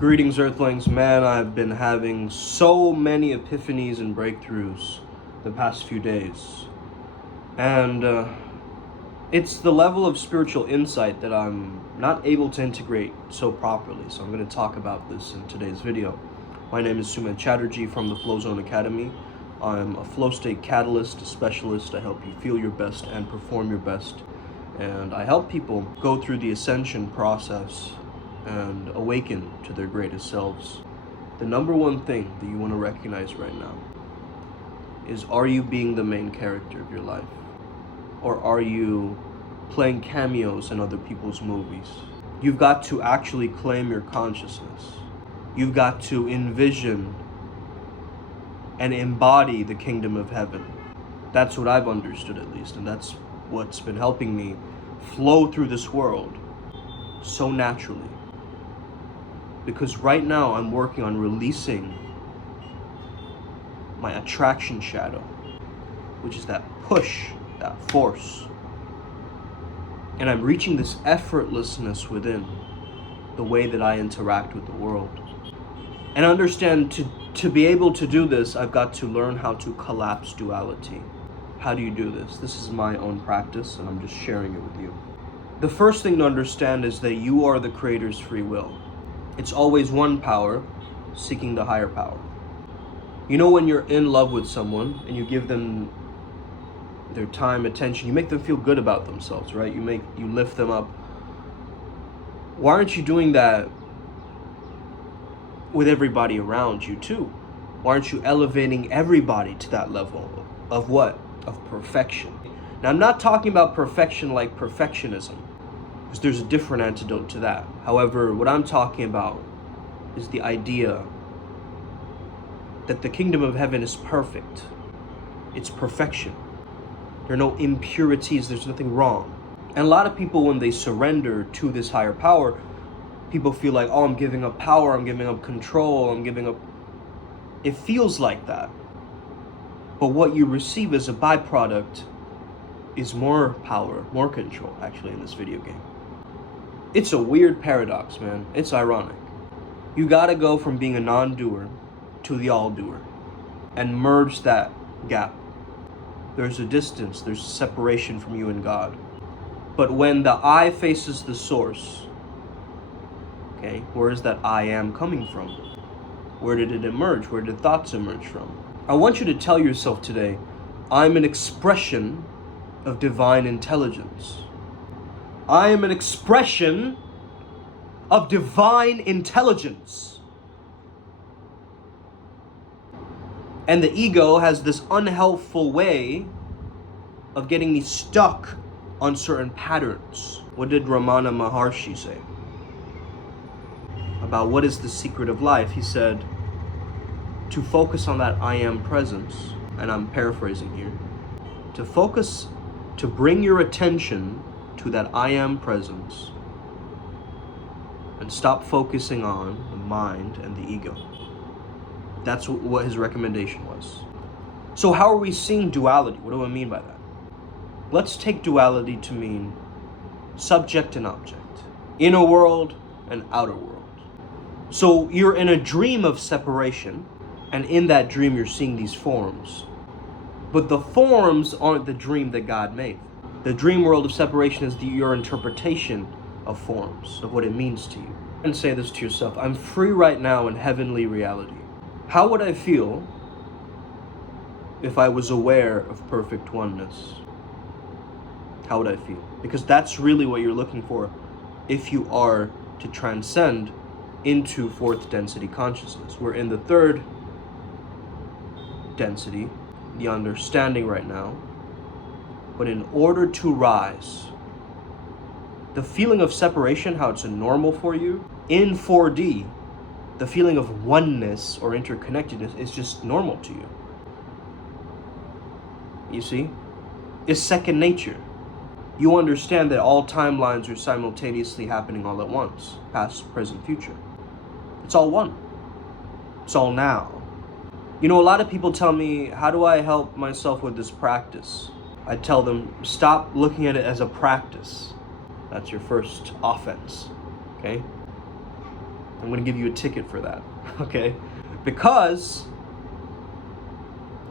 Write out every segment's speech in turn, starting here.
Greetings, Earthlings. Man, I've been having so many epiphanies and breakthroughs the past few days. And it's the level of spiritual insight that I'm not able to integrate so properly. So I'm going to talk about this in today's video. My name is Sumit Chatterjee from the Flow Zone Academy. I'm a flow state catalyst, a specialist. I help you feel your best and perform your best. And I help people go through the ascension process and awaken to their greatest selves. The number one thing that you want to recognize right now is, are you being the main character of your life? Or are you playing cameos in other people's movies? You've got to actually claim your consciousness. You've got to envision and embody the kingdom of heaven. That's what I've understood, at least, and that's what's been helping me flow through this world so naturally. Because right now I'm working on releasing my attraction shadow, which is that push, that force. And I'm reaching this effortlessness within the way that I interact with the world. And understand, to be able to do this, I've got to learn how to collapse duality. How do you do this? This is my own practice, and I'm just sharing it with you. The first thing to understand is that you are the creator's free will. It's always one power seeking the higher power. You know, when you're in love with someone and you give them their time, attention, you make them feel good about themselves, right? You lift them up. Why aren't you doing that with everybody around you too? Why aren't you elevating everybody to that level of what? Of perfection. Now, I'm not talking about perfection like perfectionism, because there's a different antidote to that. However, what I'm talking about is the idea that the kingdom of heaven is perfect. It's perfection. There are no impurities, there's nothing wrong. And a lot of people, when they surrender to this higher power, people feel like, oh, I'm giving up power, I'm giving up control, I'm giving up... It feels like that. But what you receive as a byproduct is more power, more control, actually, in this video game. It's a weird paradox, man. It's ironic. You gotta go from being a non-doer to the all-doer and merge that gap. There's a distance, there's a separation from you and God. But when the I faces the source, okay, where is that I am coming from? Where did it emerge? Where did thoughts emerge from? I want you to tell yourself today, I'm an expression of divine intelligence. I am an expression of divine intelligence. And the ego has this unhelpful way of getting me stuck on certain patterns. What did Ramana Maharshi say about what is the secret of life? He said, to focus on that I am presence, and I'm paraphrasing here, to bring your attention to that I am presence and stop focusing on the mind and the ego. That's what his recommendation was. So how are we seeing duality? What do I mean by that? Let's take duality to mean subject and object, inner world and outer world. So you're in a dream of separation, and in that dream you're seeing these forms. But the forms aren't the dream that God made. The dream world of separation is your interpretation of forms, of what it means to you. And say this to yourself, I'm free right now in heavenly reality. How would I feel if I was aware of perfect oneness? How would I feel? Because that's really what you're looking for if you are to transcend into fourth density consciousness. We're in the third density, the understanding right now. But in order to rise, the feeling of separation, how it's normal for you, in 4D, the feeling of oneness or interconnectedness is just normal to you. You see? It's second nature. You understand that all timelines are simultaneously happening all at once, past, present, future. It's all one. It's all now. You know, a lot of people tell me, how do I help myself with this practice? I tell them, stop looking at it as a practice. That's your first offense, okay? I'm going to give you a ticket for that, okay? Because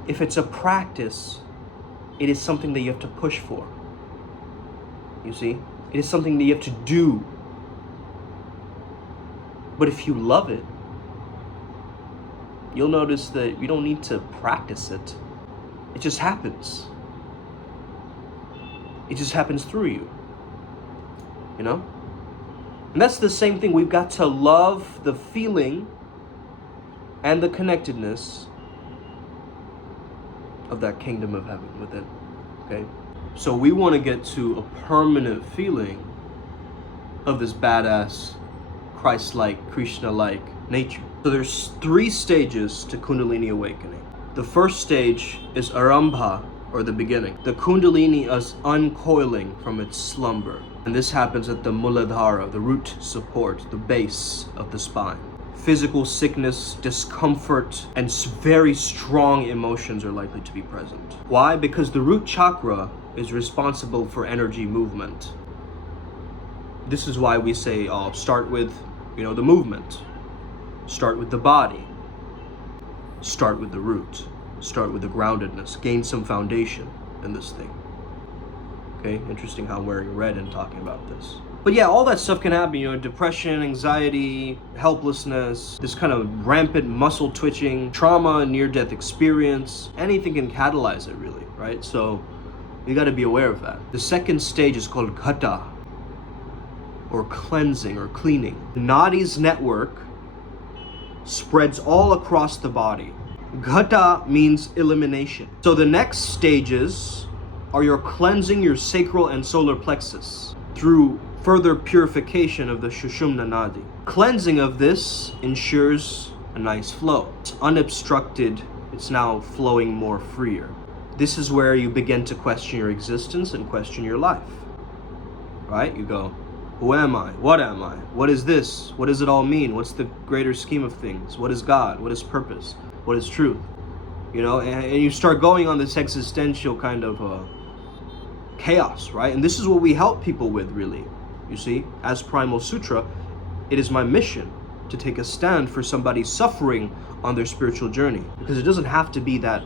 if it's a practice, it is something that you have to push for. You see? It is something that you have to do. But if you love it, you'll notice that you don't need to practice it. It just happens. It just happens through you. You know? And that's the same thing. We've got to love the feeling and the connectedness of that kingdom of heaven within. Okay? So we want to get to a permanent feeling of this badass, Christ-like, Krishna-like nature. So there's 3 stages to Kundalini awakening. The first stage is Arambha, or the beginning. The Kundalini is uncoiling from its slumber. And this happens at the Muladhara, the root support, the base of the spine. Physical sickness, discomfort, and very strong emotions are likely to be present. Why? Because the root chakra is responsible for energy movement. This is why we say, start with, the movement. Start with the body. Start with the root. Start with the groundedness. Gain some foundation in this thing. Okay, interesting how I'm wearing red and talking about this. But yeah, all that stuff can happen, depression, anxiety, helplessness, this kind of rampant muscle twitching, trauma, near-death experience. Anything can catalyze it, really, right? So you got to be aware of that. The second stage is called Ghata, or cleansing or cleaning. Nadi's network spreads all across the body. Ghata means elimination. So the next stages are your cleansing your sacral and solar plexus through further purification of the Sushumna Nadi. Cleansing of this ensures a nice flow. It's unobstructed, it's now flowing more freer. This is where you begin to question your existence and question your life. Right? You go, who am I? What am I? What is this? What does it all mean? What's the greater scheme of things? What is God? What is purpose? What is truth? And you start going on this existential kind of chaos, right? And this is what we help people with, really. You see, as Primal Sutra, it is my mission to take a stand for somebody suffering on their spiritual journey, because it doesn't have to be that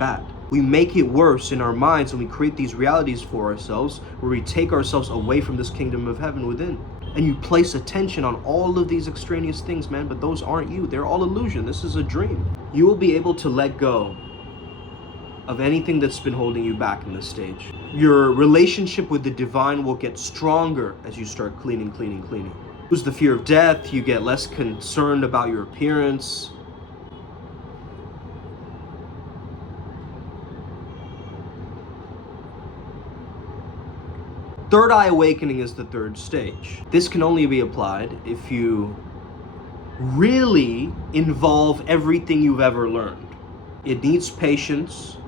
bad. We make it worse in our minds, and we create these realities for ourselves where we take ourselves away from this kingdom of heaven within. And you place attention on all of these extraneous things, man, but those aren't you. They're all illusion. This is a dream. You will be able to let go of anything that's been holding you back in this stage. Your relationship with the divine will get stronger as you start cleaning. Lose the fear of death, you get less concerned about your appearance. Third eye awakening is the third stage. This can only be applied if you really involve everything you've ever learned. It needs patience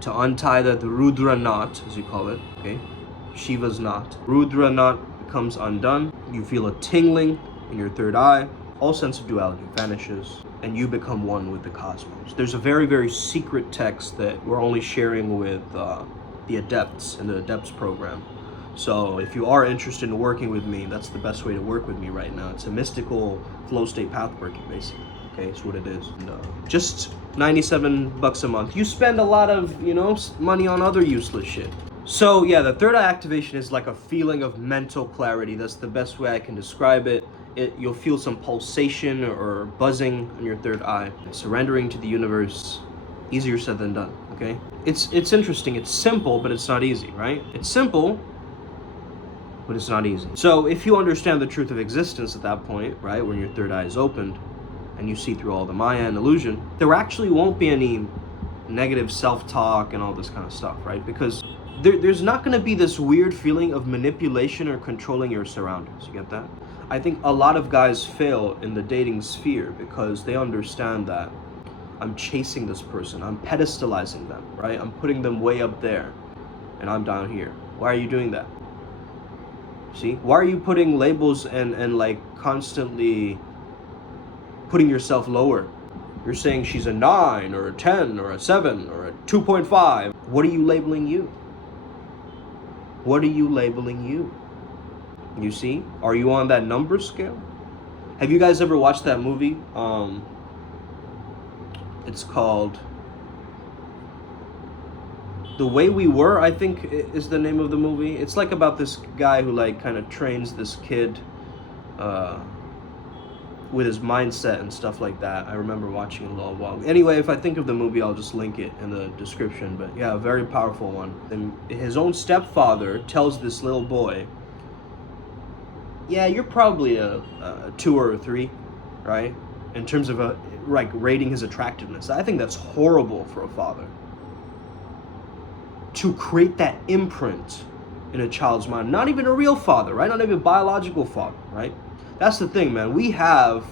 to untie the Rudra knot, as you call it, okay? Shiva's knot. Rudra knot becomes undone. You feel a tingling in your third eye. All sense of duality vanishes, and you become one with the cosmos. There's a very, very secret text that we're only sharing with the adepts in the adepts program. So if you are interested in working with me, that's the best way to work with me right now. It's a mystical flow state path working, basically. Okay, it's what it is. And, just $97 a month. You spend a lot of, money on other useless shit. So yeah, the third eye activation is like a feeling of mental clarity. That's the best way I can describe it. You'll feel some pulsation or buzzing in your third eye. Surrendering to the universe. Easier said than done, okay? It's interesting. It's simple, but it's not easy, right? It's simple, but it's not easy. So if you understand the truth of existence at that point, right, when your third eye is opened, and you see through all the Maya and illusion, there actually won't be any negative self-talk and all this kind of stuff, right? Because there's not going to be this weird feeling of manipulation or controlling your surroundings. You get that? I think a lot of guys fail in the dating sphere because they understand that I'm chasing this person, I'm pedestalizing them, right? I'm putting them way up there, and I'm down here. Why are you doing that? See? Why are you putting labels and like constantly putting yourself lower? You're saying she's a 9 or a 10 or a 7 or a 2.5. What are you labeling you? What are you labeling you? You see? Are you on that number scale? Have you guys ever watched that movie? It's called The Way We Were, I think is the name of the movie. It's like about this guy who like kind of trains this kid with his mindset and stuff like that. I remember watching it a little while. Anyway, if I think of the movie, I'll just link it in the description. But yeah, a very powerful one. And his own stepfather tells this little boy, yeah, you're probably a 2 or a 3, right? In terms of rating his attractiveness. I think that's horrible for a father. To create that imprint in a child's mind. Not even a real father, right? Not even a biological father, right? That's the thing, man. We have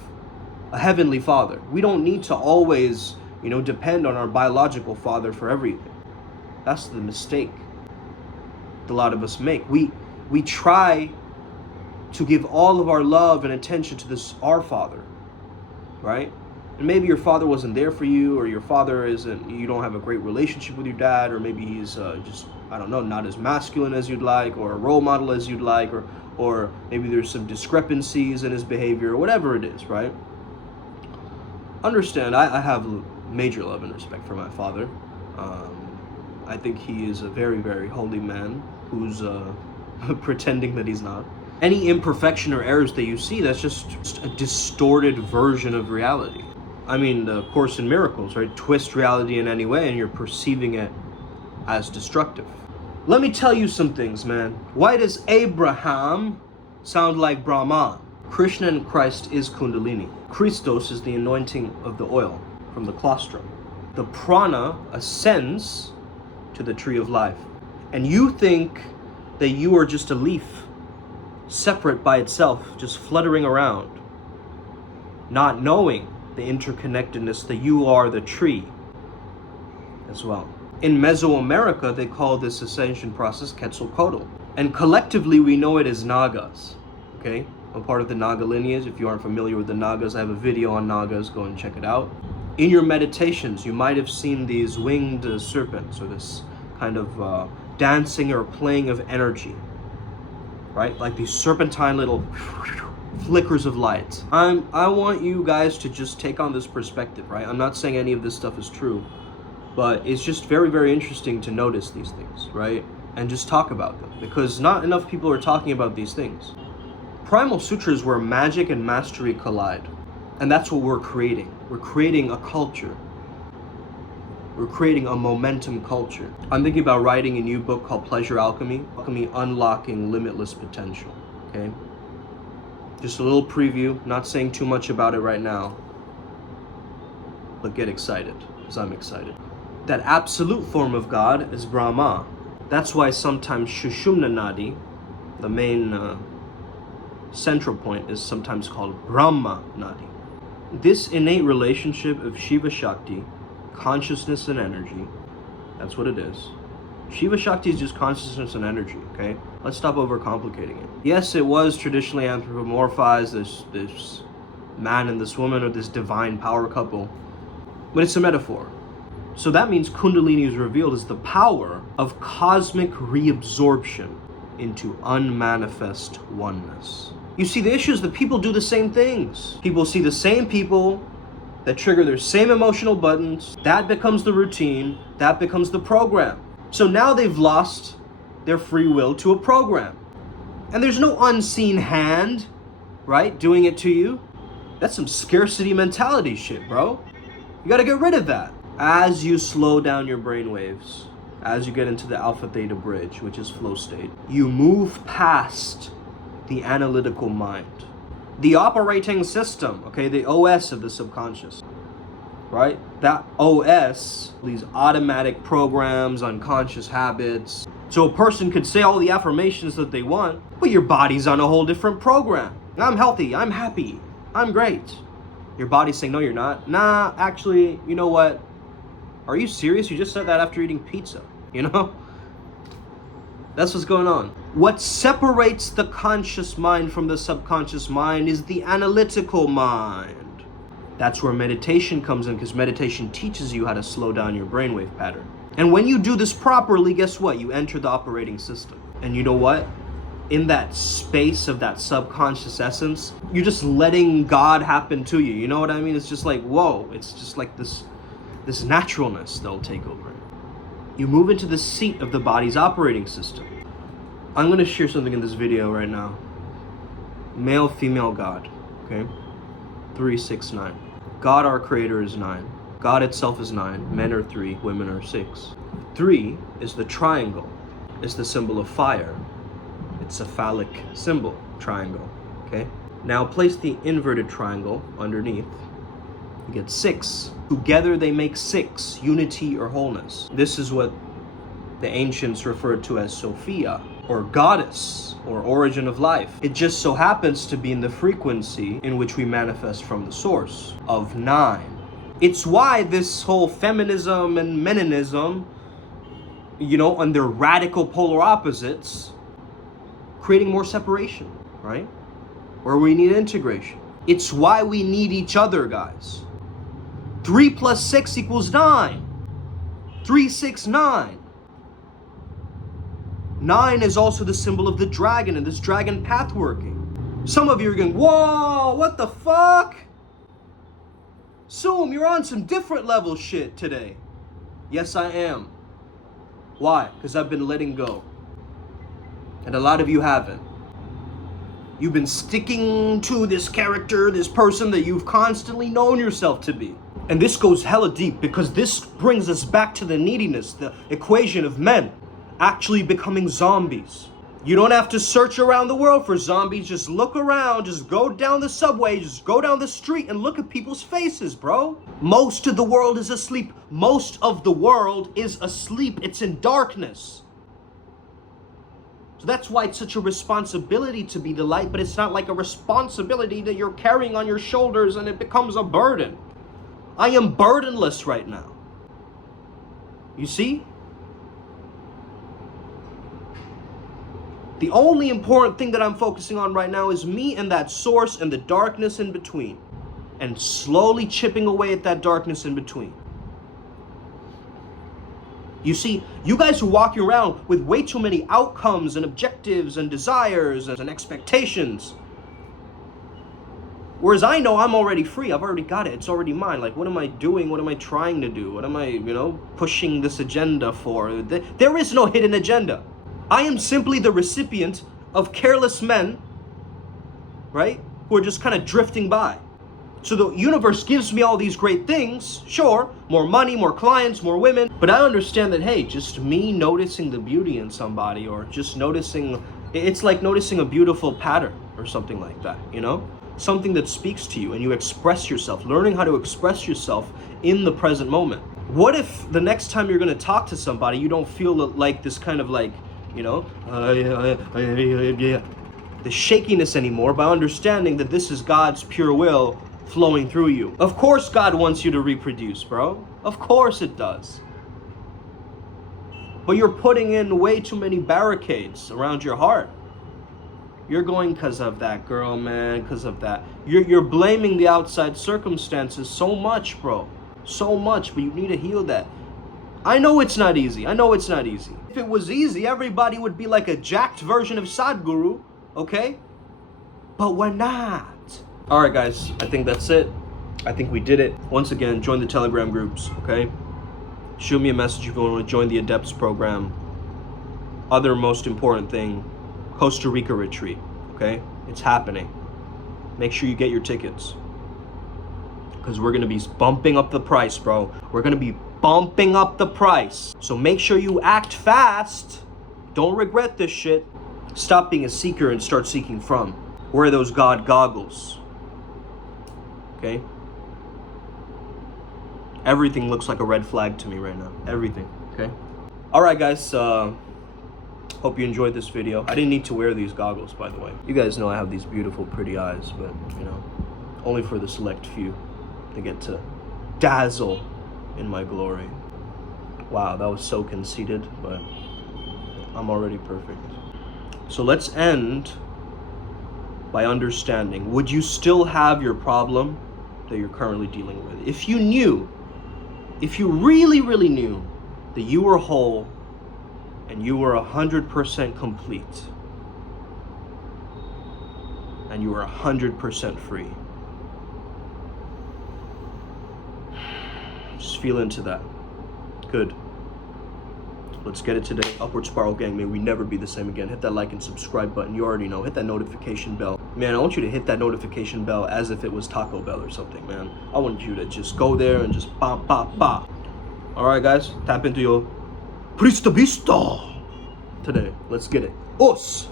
a heavenly father. We don't need to always, depend on our biological father for everything. That's the mistake that a lot of us make. We try to give all of our love and attention to our father, right? And maybe your father wasn't there for you, or your father you don't have a great relationship with your dad, or maybe he's just, I don't know, not as masculine as you'd like, or a role model as you'd like, or maybe there's some discrepancies in his behavior, or whatever it is, right? Understand, I have major love and respect for my father. I think he is a very, very holy man who's pretending that he's not. Any imperfection or errors that you see, that's just a distorted version of reality. I mean, the Course in Miracles, right? Twist reality in any way and you're perceiving it as destructive. Let me tell you some things, man. Why does Abraham sound like Brahman? Krishna and Christ is Kundalini. Christos is the anointing of the oil from the colostrum. The prana ascends to the tree of life. And you think that you are just a leaf, separate by itself, just fluttering around, not knowing the interconnectedness that you are the tree as well. In Mesoamerica, they call this ascension process Quetzalcoatl. And collectively, we know it as Nagas, okay? I'm part of the Naga lineage. If you aren't familiar with the Nagas, I have a video on Nagas. Go and check it out. In your meditations, you might have seen these winged serpents, or this kind of dancing or playing of energy, right? Like these serpentine little flickers of light. I want you guys to just take on this perspective, right? I'm not saying any of this stuff is true, but it's just very, very interesting to notice these things, right? And just talk about them, because not enough people are talking about these things. Primal Sutra is where magic and mastery collide. And that's what we're creating. We're creating a culture. We're creating a momentum culture. I'm thinking about writing a new book called Pleasure Alchemy. Alchemy Unlocking Limitless Potential, okay? Just a little preview, not saying too much about it right now. But get excited, because I'm excited. That absolute form of God is Brahma. That's why sometimes Shushumna Nadi, the main central point, is sometimes called Brahma Nadi. This innate relationship of Shiva Shakti, consciousness and energy, that's what it is. Shiva Shakti is just consciousness and energy, okay? Let's stop overcomplicating it. Yes, it was traditionally anthropomorphized, this man and this woman, or this divine power couple, but it's a metaphor. So that means Kundalini is revealed as the power of cosmic reabsorption into unmanifest oneness. You see, the issue is that people do the same things. People see the same people that trigger their same emotional buttons. That becomes the routine. That becomes the program. So now they've lost their free will to a program. And there's no unseen hand, right, doing it to you. That's some scarcity mentality shit, bro. You gotta get rid of that. As you slow down your brainwaves, as you get into the alpha theta bridge, which is flow state, you move past the analytical mind. The operating system, okay, the OS of the subconscious, right? That OS, these automatic programs, unconscious habits. So a person could say all the affirmations that they want, but your body's on a whole different program. I'm healthy, I'm happy, I'm great. Your body's saying, no, you're not. Nah, actually, you know what? Are you serious? You just said that after eating pizza, you know? That's what's going on. What separates the conscious mind from the subconscious mind is the analytical mind. That's where meditation comes in, because meditation teaches you how to slow down your brainwave pattern. And when you do this properly, guess what? You enter the operating system. And you know what? in that space of that subconscious essence, you're just letting God happen to you. You know what I mean? It's just like, whoa, it's just like this naturalness that'll take over. You move into the seat of the body's operating system. I'm gonna share something in this video right now. Male, female God, okay? 3, 6, 9. God, our creator, is 9. God itself is 9. Men are 3, women are 6. 3 is the triangle. It's the symbol of fire. It's a phallic symbol, triangle, okay? Now place the inverted triangle underneath. You get 6. Together they make 6, unity or wholeness. This is what the ancients referred to as Sophia, or goddess, or origin of life. It just so happens to be in the frequency in which we manifest from the source of 9. It's why this whole feminism and meninism, you know, on their radical polar opposites, creating more separation, right? Where we need integration. It's why we need each other, guys. 3 plus 6 equals 9. 3, 6, 9. 9 is also the symbol of the dragon and this dragon path working. Some of you are going, whoa, what the fuck? Soom, you're on some different level shit today. Yes, I am. Why? Because I've been letting go. And a lot of you haven't. You've been sticking to this character, this person that you've constantly known yourself to be. And this goes hella deep because this brings us back to the neediness, the equation of men actually becoming zombies. You don't have to search around the world for zombies. Just look around, just go down the subway, just go down the street and look at people's faces, bro. Most of the world is asleep. Most of the world is asleep. It's in darkness. So that's why it's such a responsibility to be the light, but it's not like a responsibility that you're carrying on your shoulders and it becomes a burden. I am burdenless right now. You see? The only important thing that I'm focusing on right now is me and that source and the darkness in between. And slowly chipping away at that darkness in between. You see, you guys are walking around with way too many outcomes and objectives and desires and expectations. Whereas I know I'm already free. I've already got it. It's already mine. Like, what am I doing? What am I trying to do? What am I, pushing this agenda for? There is no hidden agenda. I am simply the recipient of careless men, right? Who are just kind of drifting by. So the universe gives me all these great things, sure, more money, more clients, more women, but I understand that, hey, just me noticing the beauty in somebody or just noticing, it's like noticing a beautiful pattern or something like that, Something that speaks to you and you express yourself, learning how to express yourself in the present moment. What if the next time you're going to talk to somebody, you don't feel like this kind of like, the shakiness anymore by understanding that this is God's pure will flowing through you. Of course God wants you to reproduce, bro. Of course it does. But you're putting in way too many barricades around your heart. You're going because of that girl, man, because of that. You're blaming the outside circumstances so much, bro. So much, but you need to heal that. I know it's not easy. If it was easy, everybody would be like a jacked version of Sadhguru, okay? But we're not. All right, guys, I think that's it. I think we did it. Once again, join the Telegram groups, okay? Shoot me a message if you want to join the Adepts program. Other most important thing, Costa Rica retreat, okay? It's happening. Make sure you get your tickets. Because we're going to be bumping up the price, bro. We're going to be bumping up the price. So make sure you act fast. Don't regret this shit. Stop being a seeker and start seeking from. Wear those God goggles. Okay? Everything looks like a red flag to me right now. Everything. Okay? Alright, guys. Hope you enjoyed this video. I didn't need to wear these goggles, by the way. You guys know I have these beautiful, pretty eyes, but, only for the select few to get to dazzle in my glory. Wow, that was so conceited, but I'm already perfect. So let's end by understanding. Would you still have your problem that you're currently dealing with? If you really, really knew that you were whole and you were 100% complete, and you are 100% free. Just feel into that. Good. Let's get it today. Upward Spiral Gang, may we never be the same again. Hit that like and subscribe button. You already know. Hit that notification bell. Man, I want you to hit that notification bell as if it was Taco Bell or something, man. I want you to just go there and just bop, bop, bop. All right, guys. Tap into your Prista Vista today. Let's get it. Us!